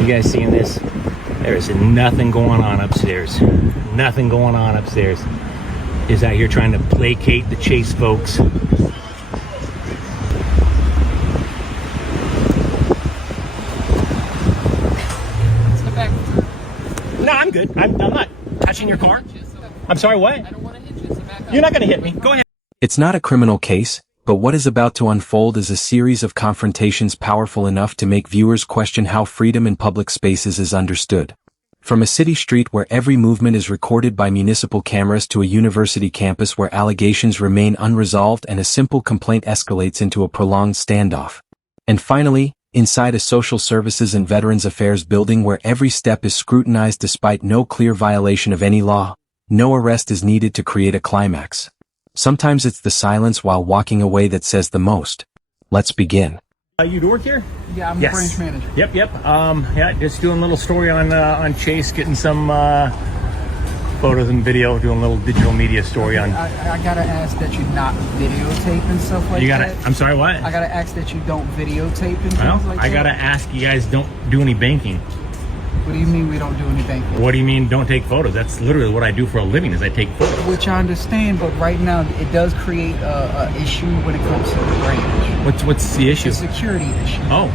You guys seeing this? There is nothing going on upstairs. Nothing going on upstairs. Is out here trying to placate the Chase folks. Step back. No, I'm good. I'm not touching your car. I'm sorry, what? I don't want to hit you. Step back up. You're not going to hit me. Go ahead. It's not a criminal case, but what is about to unfold is a series of confrontations powerful enough to make viewers question how freedom in public spaces is understood. From a city street where every movement is recorded by municipal cameras to a university campus where allegations remain unresolved and a simple complaint escalates into a prolonged standoff. And finally, inside a social services and veterans affairs building where every step is scrutinized despite no clear violation of any law, no arrest is needed to create a climax. Sometimes it's the silence while walking away that says the most. Let's begin. You do work here? Yeah, I'm the branch manager. Yep. Yeah, just doing a little story on Chase, getting some photos and video, doing a little digital media story on. I gotta ask that you not videotape and stuff like that. I'm sorry, what? I gotta ask that you don't videotape and things like that. I gotta ask you guys don't do any banking. What do you mean we don't do any banking? What do you mean don't take photos? That's literally what I do for a living, is I take photos. Which I understand, but right now it does create a issue when it comes to the branch. What's the issue? A security issue. Oh,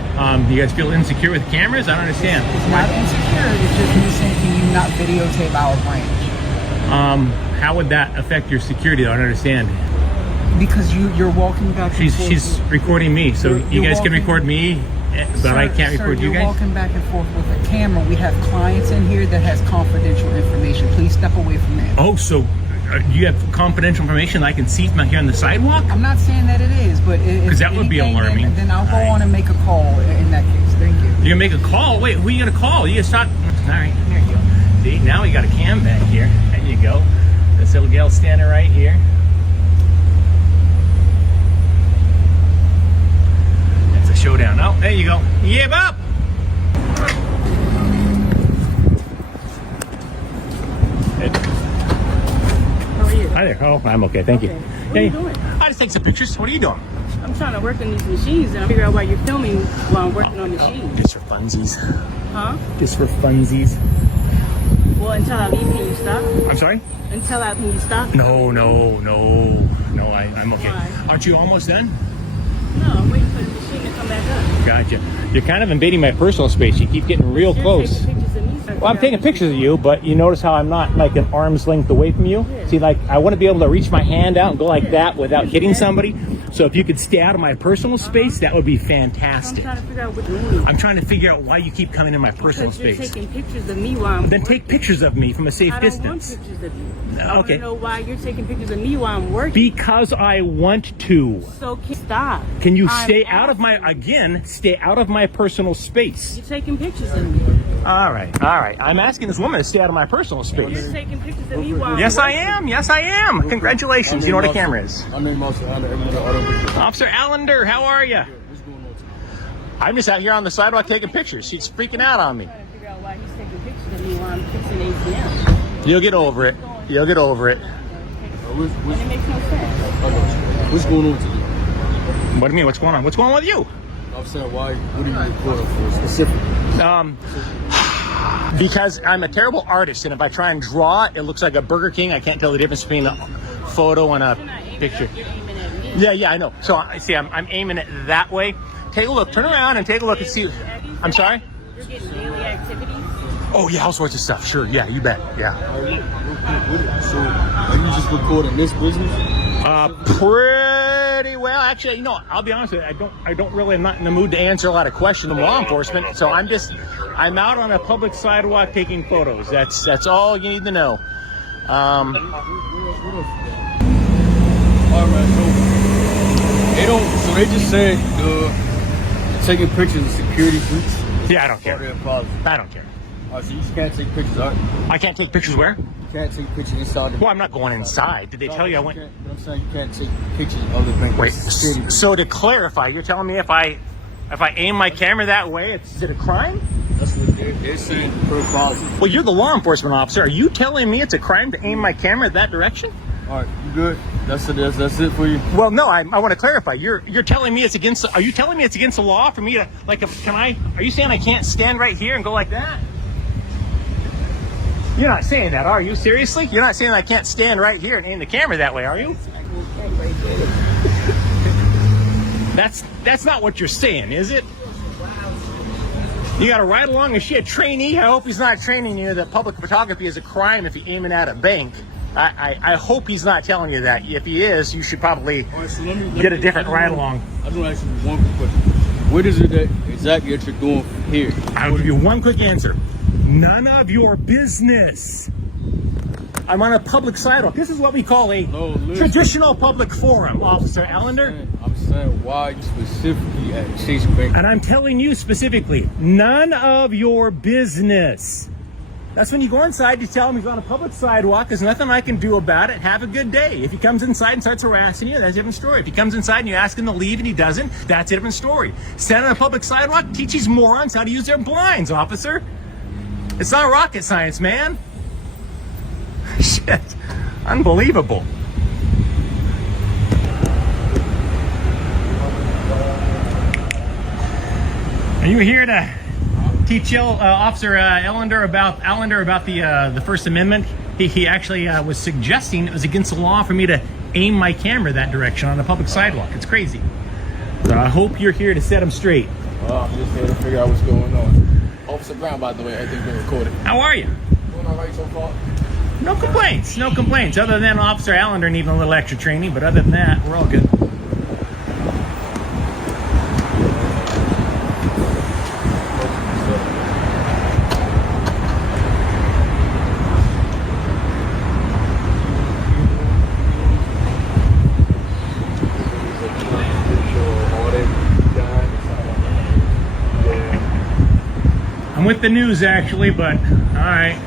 you guys feel insecure with cameras? I don't understand. It's not insecure. It's just me saying, can you not videotape our branch? How would that affect your security? I don't understand. Because you're walking back and forth. She's recording me, so you guys can record me, but I can't record you guys? You're walking back and forth with a camera. We have clients in here that has confidential information. Please step away from that. Oh, so you have confidential information I can see from out here on the sidewalk? I'm not saying that it is, but because that would be alarming. Then I'll go on and make a call in that case. Thank you. You're gonna make a call? Wait, who are you gonna call? You gotta stop. All right, there you go. See, now we got a cam back here. There you go. This little gal standing right here. That's a showdown. Oh, there you go. Yip up! How are you? Hi there. Oh, I'm okay. Thank you. What are you doing? I just take some pictures. What are you doing? I'm trying to work on these machines and I figure out why you're filming while I'm working on machines. Just for funsies. Huh? Just for funsies. Well, until I leave, can you stop? I'm sorry? Until I can you stop? No, I'm okay. Why? Aren't you almost done? No, I'm waiting for the machine to come back up. Gotcha. You're kind of invading my personal space. You keep getting real You're close. taking pictures of me, so Well, I'm taking pictures of you, but you notice how I'm not like an arm's length away from you? Yeah. See, like, I want to be able to reach my hand out and go like that without hitting somebody. So if you could stay out of my personal space, that would be I'm fantastic. trying to figure out what you're doing. I'm trying to figure out why you keep coming in my personal Because you're space. taking pictures of me while I'm Then take pictures of me from a safe I don't distance. want pictures of you. I want Okay. to know why you're taking pictures of me while I'm working. Because I want to. So stop. Can you I'm stay out of my, asking. again, stay out of my personal space? You're taking pictures of me. All right. I'm asking this woman to stay out of my personal space. You're taking pictures of me while Yes, I'm I am. Yes, I am. Congratulations. You know what a camera is. My name is Officer Officer Allender, how are you? What's going on today? I'm just out here on the sidewalk taking pictures. She's freaking out on me. trying to figure out why he's taking pictures of me while I'm fixing ATM. You'll get over it. You'll get over it. And it makes no sense. What's going on today? What do you mean? What's going on? What's going on with you? I'm saying, why? What are you recording for specifically? Because I'm a terrible artist, and if I try and draw, it looks like a Burger King. I can't tell the difference between a photo and a You're not aiming picture. up, you're aiming at me. Yeah, I know. So I see, I'm aiming it that way. Take a look. Turn around and take a look and see. I'm sorry? You're getting daily activities. Oh yeah, all sorts of stuff. Sure. Yeah, you bet. Yeah. So, are you just recording this business? Pretty well, actually. You know, I'll be honest with you. I'm not in the mood to answer a lot of questions from law enforcement. So I'm out on a public sidewalk taking photos. That's all you need to know. All right, so they just said taking pictures of security breach. Yeah, I don't care. I don't care. All right, so you just can't take pictures, all right? I can't take pictures where? You can't take pictures inside the Well, I'm not going inside. Did they tell you I went? But I'm saying you can't take pictures of the bank. Wait. Security. So to clarify, you're telling me if I aim my camera that way, is it a crime? That's what they're saying per policy. Well, you're the law enforcement officer. Are you telling me it's a crime to aim my camera that direction? All right, you good? That's it for you. Well, no, I want to clarify. You're telling me it's against. Are you telling me it's against the law for me to like? Are you saying I can't stand right here and go like that? You're not saying that, are you? Seriously? You're not saying I can't stand right here and aim the camera that way, are you? That's not what you're saying, is it? You got to ride along. Is she a trainee? I hope he's not training you that public photography is a crime if you're aiming at a bank. I hope he's not telling you that. If he is, you should probably get a different ride along. I don't ask you one quick question. What is it that exactly that you're doing here? I'll give you one quick answer. None of your business. I'm on a public sidewalk. This is what we call a traditional public forum, Officer Allender. I'm saying why you specifically at Chase Bank. And I'm telling you specifically, none of your business. That's when you go inside, you tell him he's on a public sidewalk. There's nothing I can do about it. Have a good day. If he comes inside and starts harassing you, that's a different story. If he comes inside and you ask him to leave and he doesn't, that's a different story. Stand on a public sidewalk, teach these morons how to use their blinds, officer. It's not rocket science, man. Shit. Unbelievable. Are you here to teach Officer Allender about the First Amendment? He actually was suggesting it was against the law for me to aim my camera that direction on a public sidewalk. It's crazy. So I hope you're here to set him straight. I'm just here to figure out what's going on. Officer Brown, by the way, everything's been recorded. How are you? Doing all right so far? No complaints. No complaints. Other than Officer Allender needing a little extra training, but other than that, we're all good. I'm with the news actually, but all right.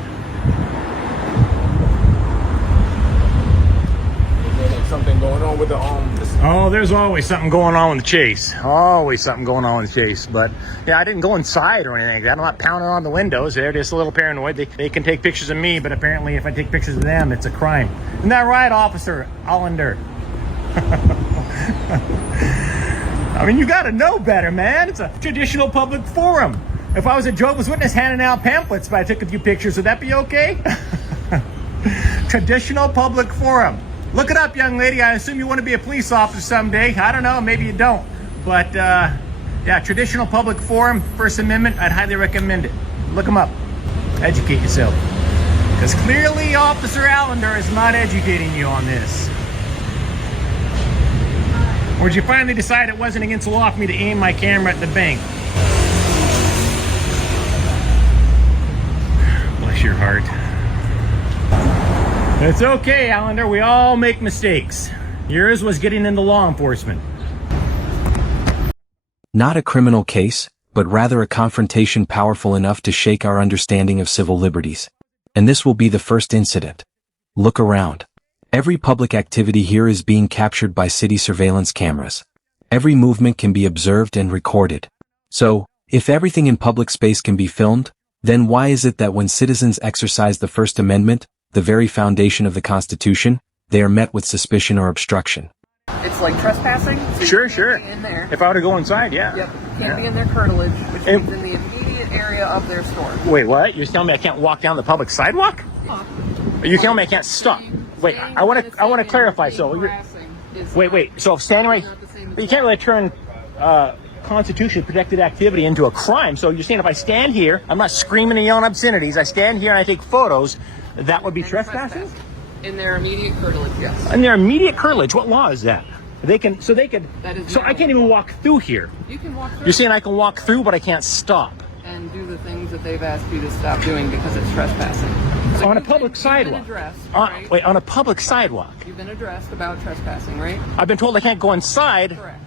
Something going on with the Oh, there's always something going on with the chase. Always something going on with the chase. But yeah, I didn't go inside or anything. I'm not pounding on the windows. They're just a little paranoid. They can take pictures of me, but apparently if I take pictures of them, it's a crime. Isn't that right, Officer Allender? I mean, you got to know better, man. It's a traditional public forum. If I was a Jehovah's Witness handing out pamphlets, but I took a few pictures, would that be okay? Traditional public forum. Look it up, young lady. I assume you want to be a police officer someday. I don't know, maybe you don't. But yeah, traditional public forum, First Amendment, I'd highly recommend it. Look them up. Educate yourself. Because clearly Officer Allender is not educating you on this. Or did you finally decide it wasn't against the law for me to aim my camera at the bank? Bless your heart. It's okay, Allender. We all make mistakes. Yours was getting into law enforcement. Not a criminal case, but rather a confrontation powerful enough to shake our understanding of civil liberties. And this will be the first incident. Look around. Every public activity here is being captured by city surveillance cameras. Every movement can be observed and recorded. So, if everything in public space can be filmed, then why is it that when citizens exercise the First Amendment, the very foundation of the Constitution, they are met with suspicion or obstruction? It's like trespassing. So Sure, you can't sure. be in there. If I were to go inside, yeah. Yep. Can't be in their curtilage, which And- means in the immediate area of their store. Wait, what? You're telling me I can't walk down the public sidewalk? Are you telling me I can't stop? Wait, I want to clarify. So, wait. So if standing right, you can't really turn Constitution protected activity into a crime. So you're saying if I stand here, I'm not screaming and yelling obscenities. I stand here and I take photos. That would be trespassing? In their immediate curtilage, yes. In their immediate curtilage. What law is that? They can. That is So I can't even walk through here. You can walk through You're saying I can walk through, but I can't stop and do the things that they've asked you to stop doing because it's trespassing. So on a you've public been sidewalk. addressed, right? Wait, on a public sidewalk. You've been addressed about trespassing, right? I've been told I can't go inside. Correct.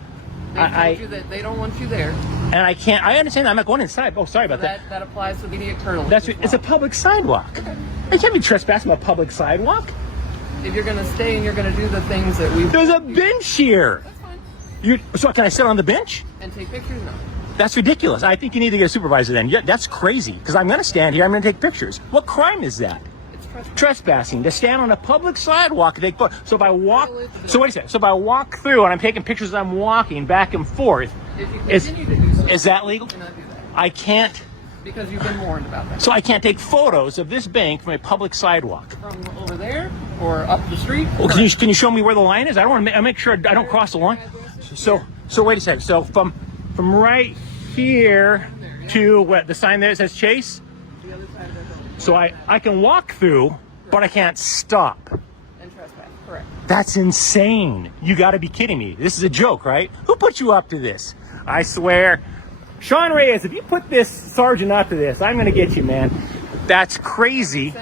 They told you that they don't want you there. And I can't. I understand. I'm not going inside. Oh, sorry about that. That applies to the immediate curtilage. It's a public sidewalk. You can't be trespassing on a public sidewalk. If you're going to stay and you're going to do the things that we've... There's a bench here. That's fine. So can I sit on the bench? And take pictures? No. That's ridiculous. I think you need to get a supervisor then. Yeah, that's crazy. Because I'm going to stand here. I'm going to take pictures. What crime is that? It's Trespassing. To stand on a public sidewalk. So if I walk, so wait a second. So if I walk through and I'm taking pictures as I'm walking back and forth, If you is continue to do so, is that legal? you cannot do that I can't. because you've been warned about that. So I can't take photos of this bank from a public sidewalk. From over there or up the street. Well, can you show me where the line is? I don't want to make sure I don't cross the line. So wait a second. So from right here to what the sign there that says Chase. The other side of the building. So I can walk through, but I can't stop. And trespass. Correct. That's insane. You got to be kidding me. This is a joke, right? Who put you up to this? I swear. Sean Reyes, if you put this sergeant up to this, I'm going to get you, man. That's crazy.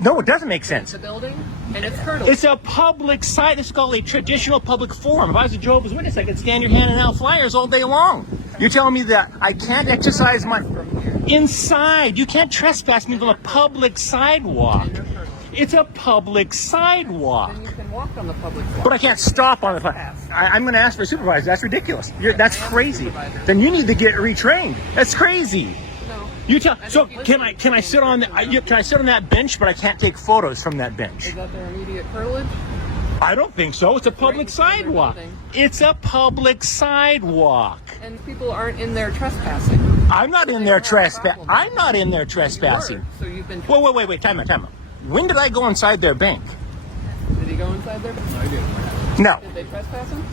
No, it doesn't make sense. The building and it's curtilage. It's a public site. It's called a traditional public forum. If I was a Jehovah's Witness, I could stand your handing out flyers all day long. You're telling me that I can't exercise my inside. You can't trespass me from a public sidewalk. It's a public sidewalk. Then you can walk on the public sidewalk. But I can't stop on the. I'm going to ask for a supervisor. That's ridiculous. That's crazy. Then you need to get retrained. That's crazy. No. You tell. So can I sit on can I sit on that bench? But I can't take photos from that bench. Is that their immediate curtilage? I don't think so. It's a public sidewalk. It's a public sidewalk. And people aren't in there trespassing. I'm not in there trespassing. I'm not in there trespassing. So you've been. Wait. Time out. When did I go inside their bank? Did he go inside there? No. Did they trespass him?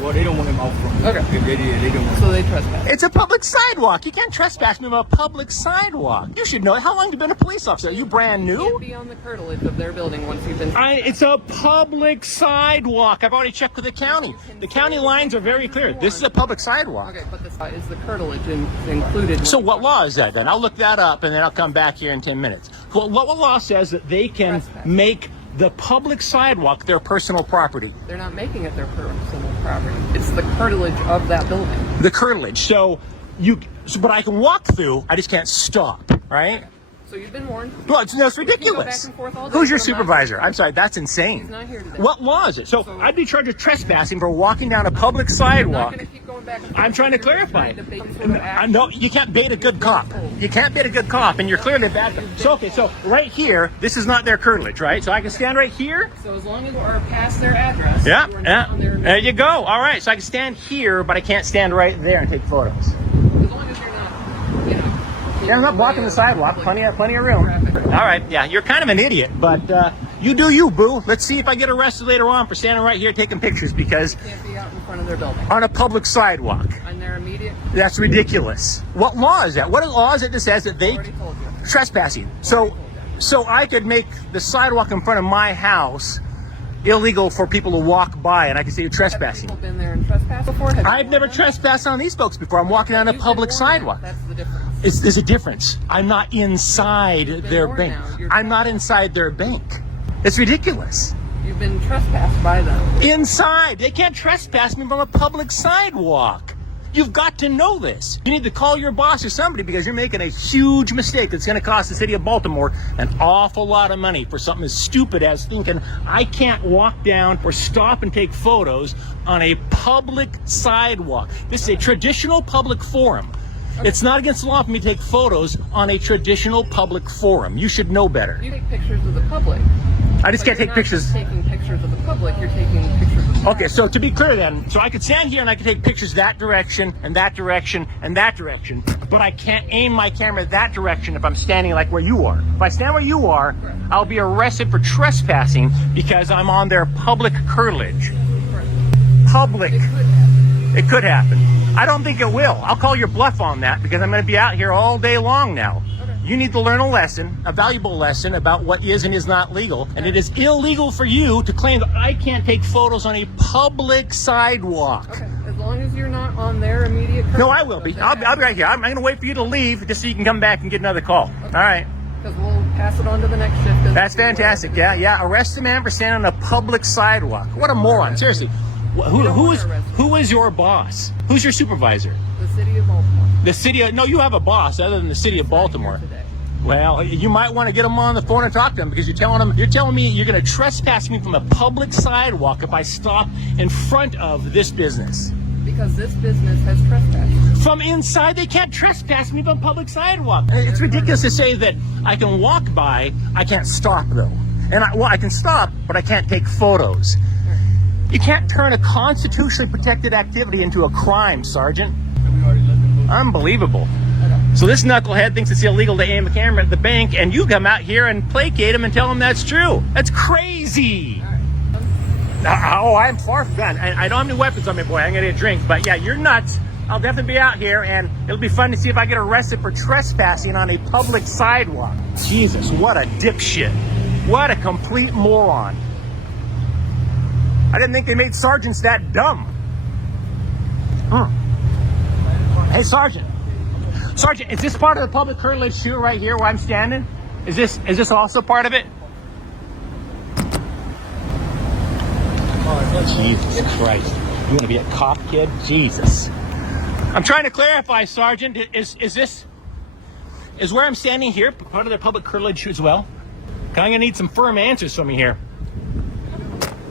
Well, they don't want him out front. Okay. If they did, they don't want him. So they trespassed. It's a public sidewalk. You can't trespass me on a public sidewalk. You should know. How long have you been a police officer? Are you brand You new? can't be on the curtilage of their building once you've been. It's a public sidewalk. I've already checked with the county. The county lines are very clear. This is a public sidewalk. Okay, but is the curtilage included? So what law is that then? I'll look that up and then I'll come back here in 10 minutes. What law says that they can make the public sidewalk their personal property? They're not making it their personal property. It's the curtilage of that building. The curtilage. But I can walk through, I just can't stop, right? So you've been warned. Well, that's You can go ridiculous. back and forth all day Who's your for the supervisor? I'm sorry, that's insane. He's not here today. What law is it? So I'd be charged with trespassing for walking down a public I'm not sidewalk. going to keep going back and forth. I'm trying to clarify. You're trying to bait some sort of act. No, you can't bait a good cop. You can't bait a good cop, and you're clearly a bad cop. So right here, this is not their curtilage, right? So I can stand right here. So as long as you are past their address, Yeah, you are not on their. There you go. All right, so I can stand here, but I can't stand right there and take photos. As long as you're not, Yeah, I'm not blocking the sidewalk. Plenty of room. All right, yeah, you're kind of an idiot, but you do you, boo. Let's see if I get arrested later on for standing right here taking pictures because Can't be out in front of their building. on a public sidewalk. On their immediate. That's ridiculous. What law is that? What law is it that says that they Already told you. trespassing? So I could make the sidewalk in front of my house illegal for people to walk by, and I can say you're Have trespassing. people been there and trespassed before? Have you I've never warned them? trespassed on these folks before. I'm walking on a You've been public warned now. sidewalk. That's the difference. There's a difference. I'm not inside been their warned bank. now. You're I'm not inside their bank. It's ridiculous. You've been trespassed by them. Inside. They can't trespass me from a public sidewalk. You've got to know this. You need to call your boss or somebody because you're making a huge mistake that's going to cost the city of Baltimore an awful lot of money for something as stupid as thinking I can't walk down or stop and take photos on a public sidewalk. This is a traditional public forum. It's not against the law for me to take photos on a traditional public forum. You should know better. You take pictures of the public. I just can't take pictures. Just taking pictures of the public. You're taking pictures of the Okay, so to be clear then, so I could stand here and I could take pictures that direction and that direction and that direction, but I can't aim my camera that direction if I'm standing like where you are. If I stand where you are, I'll be arrested for trespassing because I'm on their public curtilage. Public. It could happen. I don't think it will. I'll call your bluff on that because I'm going to be out here all day long now. You need to learn a lesson, a valuable lesson about what is and is not legal. And it is illegal for you to claim that I can't take photos on a public sidewalk. Okay, as long as you're not on their immediate. No, I will be. I'll be right here. I'm going to wait for you to leave just so you can come back and get another call. All right. Because we'll pass it on to the next shift. That's fantastic. Yeah. Arrest the man for standing on a public sidewalk. What a moron. Seriously. Who is your boss? Who's your supervisor? The city of Baltimore. The city of, no, you have a boss other than the city of Baltimore. Well, you might want to get him on the phone and talk to him because you're telling me you're going to trespass me from a public sidewalk if I stop in front of this business. Because this business has trespassed. From inside, they can't trespass me on public sidewalk. It's ridiculous to say that I can walk by, I can't stop though. And I can stop, but I can't take photos. You can't turn a constitutionally protected activity into a crime, Sergeant. Unbelievable. So this knucklehead thinks it's illegal to aim a camera at the bank, and you come out here and placate him and tell him that's true. That's crazy. Oh, I'm far from done. I don't have any weapons on me, boy. I'm gonna get a drink. But yeah, you're nuts. I'll definitely be out here, and it'll be fun to see if I get arrested for trespassing on a public sidewalk. Jesus, what a dipshit. What a complete moron. I didn't think they made sergeants that dumb. Hey, Sergeant. Sergeant, is this part of the public curtilage shoot right here where I'm standing? Is this also part of it? Jesus Christ. You want to be a cop, kid? Jesus. I'm trying to clarify, Sergeant. Is where I'm standing here part of the public curtilage as well? I'm going to need some firm answers from you here.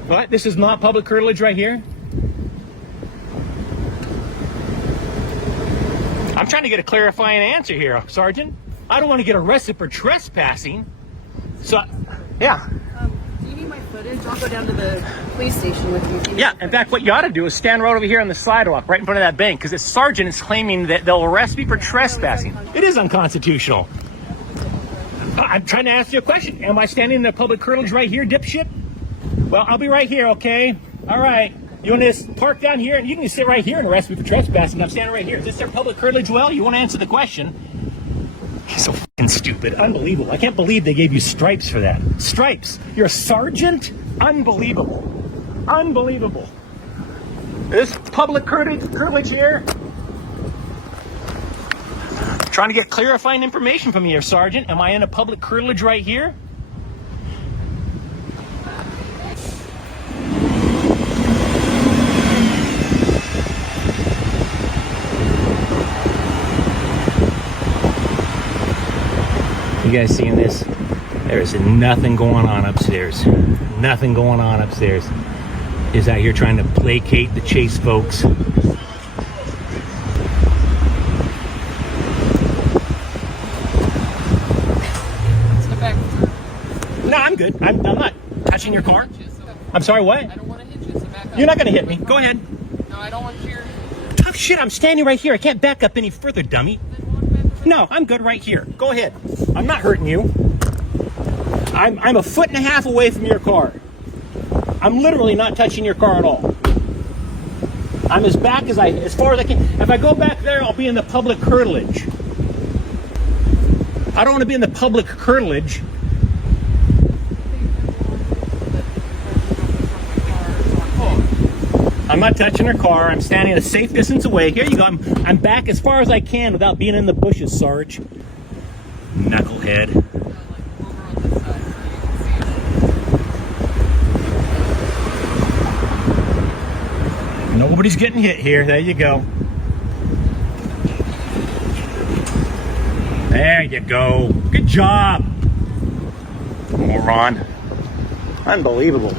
What? This is not public curtilage right here? I'm trying to get a clarifying answer here, Sergeant. I don't want to get arrested for trespassing. So, yeah. Do you need my footage? I'll go down to the police station with you. Yeah, in fact, what you ought to do is stand right over here on the sidewalk, right in front of that bank, because this sergeant is claiming that they'll arrest me for trespassing. It is unconstitutional. I'm trying to ask you a question. Am I standing in the public curtilage right here, dipshit? Well, I'll be right here, okay? All right. You want to just park down here, and you can just sit right here and arrest me for trespassing. I'm standing right here. Is this their public curtilage well? You want to answer the question? So fucking stupid. Unbelievable. I can't believe they gave you stripes for that. Stripes. You're a sergeant? Unbelievable. Unbelievable. This public curtilage here. Trying to get clarifying information from you here, Sergeant. Am I in a public curtilage right here? You guys seeing this? There's nothing going on upstairs. Nothing going on upstairs. Is out here trying to placate the Chase folks. No, I'm good. I'm not touching your car. I'm sorry, what? I don't want to hit you. So back up. You're not going to hit me. Go ahead. No, I don't want your... Tough shit. I'm standing right here. I can't back up any further, dummy. No, I'm good right here. Go ahead. I'm not hurting you. I'm a foot and a half away from your car. I'm literally not touching your car at all. I'm as far as I can. If I go back there, I'll be in the public curtilage. I don't want to be in the public curtilage. I'm not touching her car. I'm standing a safe distance away. Here you go. I'm back as far as I can without being in the bushes, Sarge. Knucklehead. Nobody's getting hit here. There you go. There you go. Good job, moron. Unbelievable.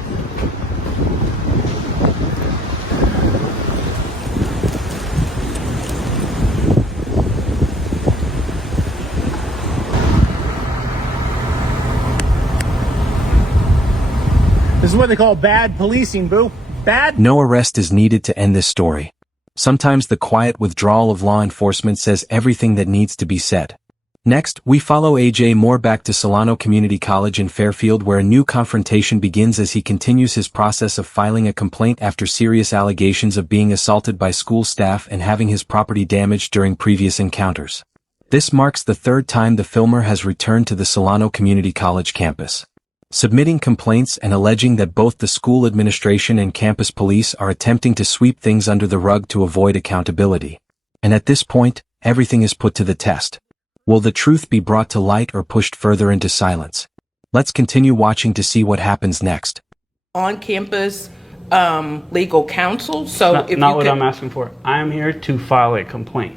This is what they call bad policing, boo. Bad. No arrest is needed to end this story. Sometimes the quiet withdrawal of law enforcement says everything that needs to be said. Next, we follow AJ Moore back to Solano Community College in Fairfield, where a new confrontation begins as he continues his process of filing a complaint after serious allegations of being assaulted by school staff and having his property damaged during previous encounters. This marks the third time the filmer has returned to the Solano Community College campus, submitting complaints and alleging that both the school administration and campus police are attempting to sweep things under the rug to avoid accountability. And at this point, everything is put to the test. Will the truth be brought to light or pushed further into silence? Let's continue watching to see what happens next. On-campus legal counsel, so Not what I'm asking for. I am here to file a complaint.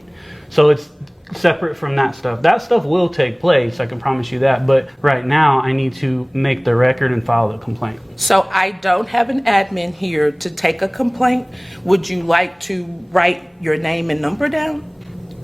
So it's separate from that stuff. That stuff will take place, I can promise you that. But right now, I need to make the record and file the complaint. So I don't have an admin here to take a complaint. Would you like to write your name and number down?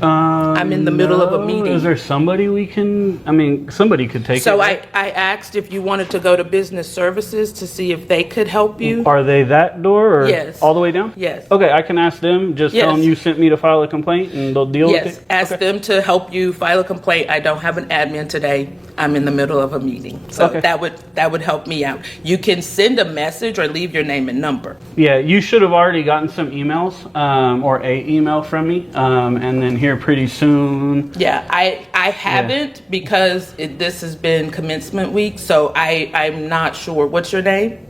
I'm in the middle of a meeting. Is there somebody we can, I mean, somebody could take it. So right? I asked if you wanted to go to business services to see if they could help you. Are they that door or Yes. all the way down? Yes. Okay, I can ask them, just tell them Yes. you sent me to file a complaint and they'll deal with Yes, it? ask Okay. them to help you file a complaint. I don't have an admin today. I'm in the middle of a meeting. So Okay. that would help me out. You can send a message or leave your name and number. Yeah, you should have already gotten some emails or a email from me, and then here pretty soon. Yeah, I haven't because this has been commencement week, so I'm not sure. What's your name?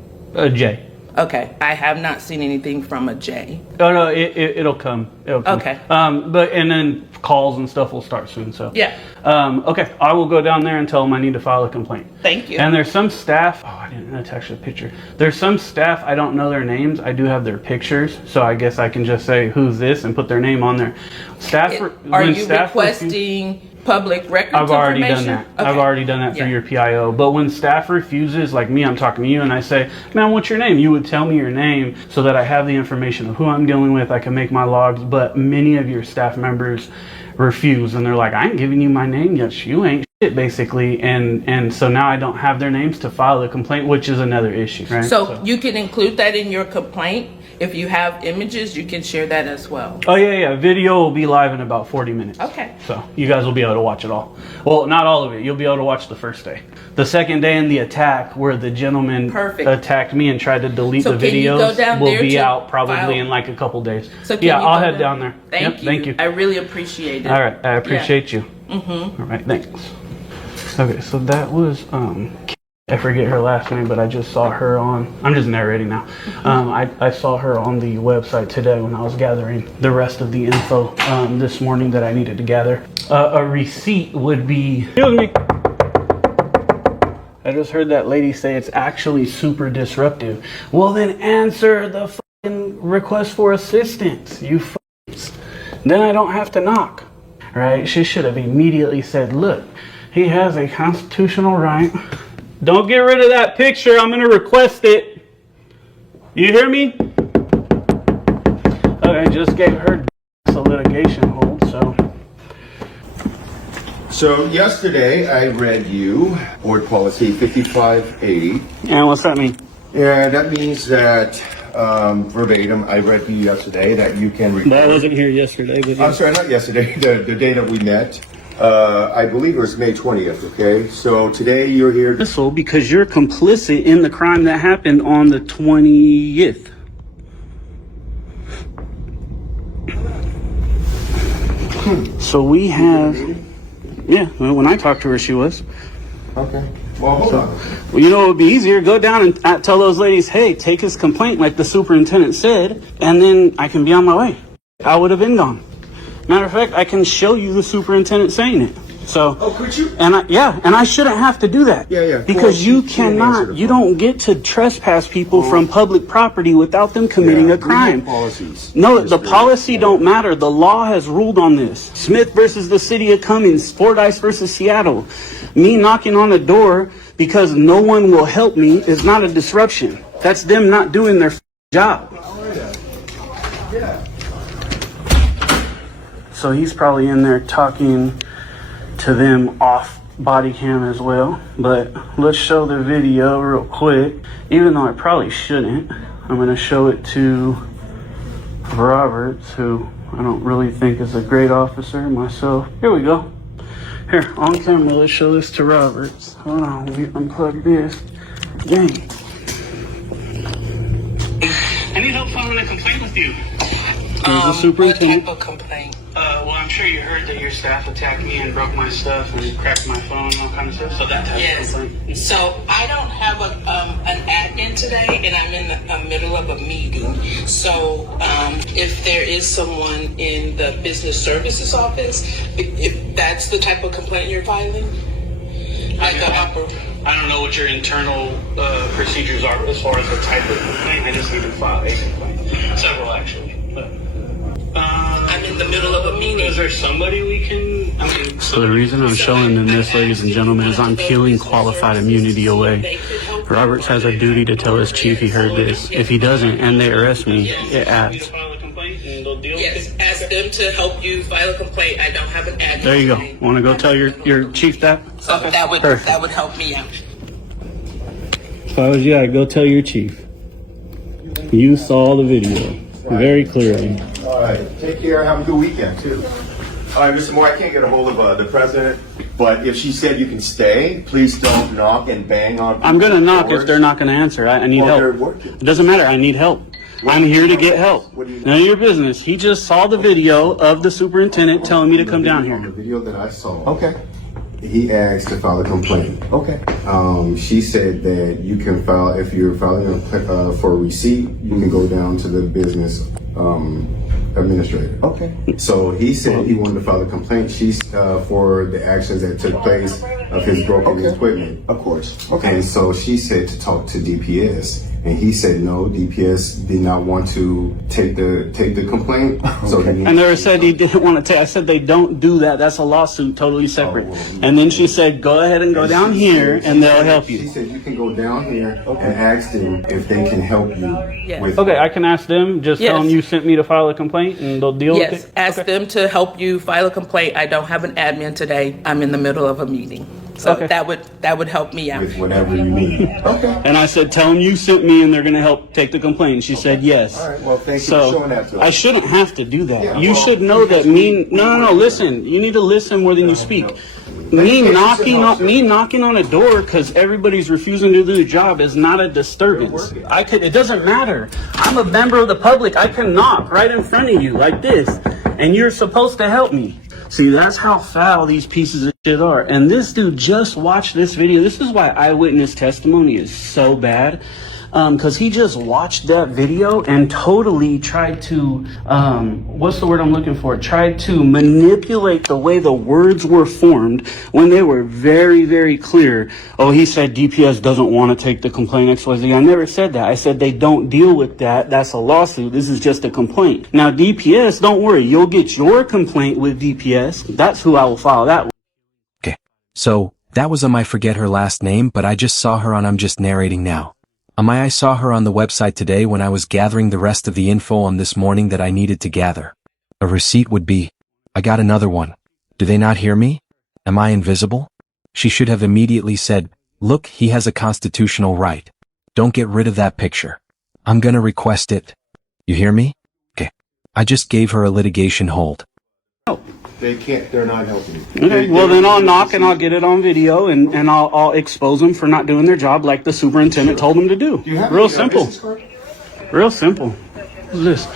Jay. Okay, I have not seen anything from a J. Oh no, it'll come. It'll come. Okay. But and then calls and stuff will start soon. So Yeah. Okay, I will go down there and tell them I need to file a complaint. Thank you. And there's some staff. Oh, I didn't attach a picture. There's some staff I don't know their names. I do have their pictures, so I guess I can just say who's this and put their name on there. Staff. Are when you staff requesting public records I've already done information? that. I've already done that through Yeah. your PIO. But when staff refuses, like me, I'm talking to you and I say, man, what's your name? You would tell me your name so that I have the information of who I'm dealing with. I can make my logs. But many of your staff members refuse and they're like, I ain't giving you my name. Yes, you ain't shit, basically. And so now I don't have their names to file a complaint, which is another issue, right? So you can include that in your complaint. If you have images, you can share that as well. Oh yeah. Video will be live in about 40 minutes. Okay. So you guys will be able to watch it all. Well, not all of it. You'll be able to watch the first day. The second day in the attack where the gentleman Perfect. attacked me and tried to delete So the can you go videos down will there be to out probably file? in like a couple days. So can yeah, you I'll go head down there. Thank Yep, you. Thank you. I really appreciate it. All right. I appreciate you. Mm-hmm. All right. Thanks. Okay. So that was I forget her last name, but I just saw her on, I'm just narrating now. I saw her on the website today when I was gathering the rest of the info this morning that I needed to gather. A receipt would be, excuse me. I just heard that lady say it's actually super disruptive. Well, then answer the fucking request for assistance, you f***s. Then I don't have to knock, right? She should have immediately said, look, he has a constitutional right. Don't get rid of that picture. I'm going to request it. You hear me? Okay, just gave her a litigation hold, so. So yesterday I read you Board Policy 5580. And what's that mean? Yeah, that means that verbatim, I read to you yesterday that you can record. I wasn't here yesterday, but I'm sorry, not yesterday, the day that we met. I believe it was May 20th, okay? So today you're here. because you're complicit in the crime that happened on the 20th. So we have, yeah, when I talked to her, she was. Okay. Well, hold on. Well, you know, it would be easier. Go down and tell those ladies, hey, take his complaint like the superintendent said, and then I can be on my way. I would have been gone. Matter of fact, I can show you the superintendent saying it. So, Oh, could you? and I shouldn't have to do that. Yeah. Because Well, you she didn't answer cannot, the you phone. don't get to trespass people from public property without them committing Yeah, a we crime. have policies. No, Mr. the policy don't matter. The law has ruled on this. Smith versus the city of Cummings, Fordyce versus Seattle. Me knocking on the door because no one will help me is not a disruption. That's them not doing their job. So he's probably in there talking to them off body cam as well. But let's show the video real quick. Even though I probably shouldn't, I'm going to show it to Roberts, who I don't really think is a great officer myself. Here we go. Here, on camera, let's show this to Roberts. Hold on, we unplug this. Dang. I need help filing a complaint with you. There's the superintendent. What type of complaint? Well, I'm sure you heard that your staff attacked me and broke my stuff and cracked my phone and all kind of stuff. So that type Yes. of complaint. So I don't have an admin today, and I'm in the middle of a meeting. So if there is someone in the business services office, if that's the type of complaint you're filing, like I don't know what your internal procedures are as far as the type of complaint. I just need to file a complaint. Several, actually. But, I'm in the middle of a meeting. is there somebody we can? I mean, So the reason I'm showing them this, ladies and gentlemen, is I'm peeling qualified immunity away. Roberts has a duty to tell his chief he heard this. If he doesn't and they arrest me, it adds. Yes, ask them to help you file a complaint. I don't have an admin. There you go. Want to go tell your chief that? So that would help me out. If I was you, I'd go tell your chief. You saw the video very clearly. All right. Take care. Have a good weekend, too. All right, Mr. Moore, I can't get a hold of the president, but if she said you can stay, please don't knock and bang on. I'm going to knock if they're not going to answer. I need help. It doesn't matter. I need help. I'm here to get help. None of your business. He just saw the video of the superintendent telling me to come down here. The video that I saw. Okay. He asked to file a complaint. Okay. She said that you can file, if you're filing for a receipt, you can go down to the business administrator. Okay. So he said he wanted to file a complaint. She's for the actions that took place of his broken equipment. Of course. Okay. And so she said to talk to DPS. And he said no, DPS did not want to take the complaint. So I never said he didn't want to take. I said they don't do that. That's a lawsuit, totally separate. And then she said, go ahead and go down here, and they'll help you. She said you can go down here and ask them if they can help you. With Okay, I can ask them. Just tell them you sent me to file a complaint, and they'll deal with it. Yes, ask them to help you file a complaint. I don't have an admin today. I'm in the middle of a meeting. So that would help me out. With whatever you need. Okay. And I said, tell them you sent me and they're going to help take the complaint. And she said yes. All right. Well, thank you for showing that to us. I shouldn't have to do that. Yeah, you should know that no, listen. You need to listen more than you speak. Me knocking on a door because everybody's refusing to do the job is not a disturbance. It doesn't matter. I'm a member of the public. I can knock right in front of you like this, and you're supposed to help me. See, that's how foul these pieces of shit are. And this dude just watched this video. This is why eyewitness testimony is so bad. Because he just watched that video and totally tried to, what's the word I'm looking for? Tried to manipulate the way the words were formed when they were very, very clear. Oh, he said DPS doesn't want to take the complaint XYZ. I never said that. I said they don't deal with that. That's a lawsuit. This is just a complaint. Now, DPS, don't worry. You'll get your complaint with DPS. That's who I will file that with. Okay. So, that was I forget her last name, but I just saw her on I'm just narrating now. I saw her on the website today when I was gathering the rest of the info on this morning that I needed to gather. A receipt would be, I got another one. Do they not hear me? Am I invisible? She should have immediately said, look, he has a constitutional right. Don't get rid of that picture. I'm gonna request it. You hear me? Okay. I just gave her a litigation hold. They're not helping you. Okay, well then I'll knock and I'll get it on video and I'll expose them for not doing their job like the superintendent told them to do. Real simple. Real simple. What's this?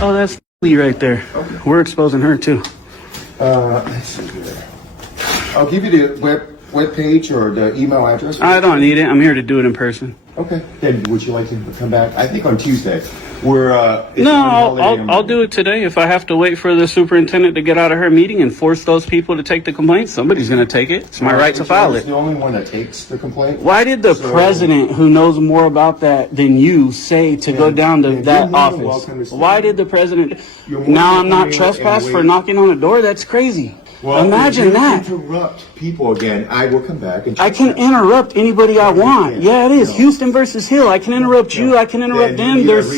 Oh, that's Lee right there. Okay. We're exposing her too. Let's see here. I'll give you the web page or the email address. I don't need it. I'm here to do it in person. Okay. Then would you like to come back? I think on Tuesday. I'll do it today. If I have to wait for the superintendent to get out of her meeting and force those people to take the complaint, somebody's going to take it. It's my right to file it. The only one that takes the complaint. Why did the president, who knows more about that than you, say to go down to that office? Why did the president? Now I'm not trespassed for knocking on a door? That's crazy. Well, imagine that. Interrupt people again. I will come back and. I can interrupt anybody I want. Yeah, it is. Houston versus Hill. I can interrupt you. I can interrupt them. There's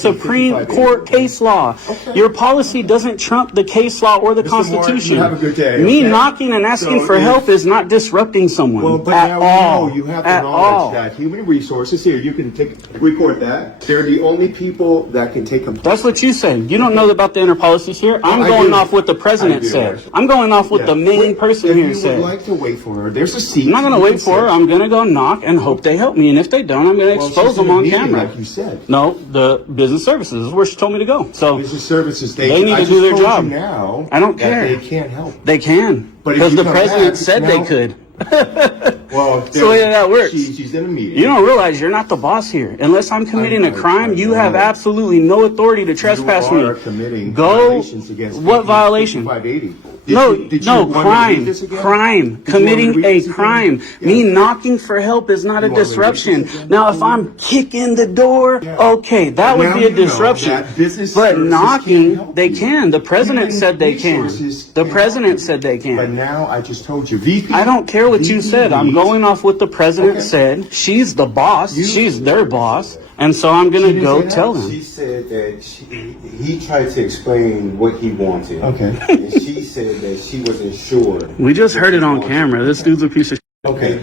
Supreme Court case law. Okay. Your policy doesn't trump the case law or the Constitution. You have a good day. Me knocking and asking for help is not disrupting someone. Well, but at now all. You have the knowledge that human resources here. You can record that. They're the only people that can take them. That's what you say. You don't know about the inner policies here. I'm going off what the president said. I'm going off what the main person here said. If you would like to wait for her, there's a seat. I'm not going to wait for her. I'm going to go knock and hope they help me. And if they don't, I'm going to expose them on camera. Like you said. No, the business services is where she told me to go. So business services, they need to do their job. Now, I don't care. They can't help. They can. Because the president said they could. Well, that's the way that works. She's in a meeting. You don't realize you're not the boss here. Unless I'm committing a crime, you have absolutely no authority to trespass me. Committing go. Violations against what violation? 580. Crime. Committing a crime. Me knocking for help is not a disruption. Now, if I'm kicking the door, okay, that would be a disruption. But knocking, they can. The president said they can. The president said they can. But now I just told you, I don't care what you said. I'm going off what the president said. She's the boss. She's their boss. And so I'm going to go tell him. She said that he tried to explain what he wanted. Okay. And she said that she wasn't sure. We just heard it on camera. This dude's a piece of shit. Okay.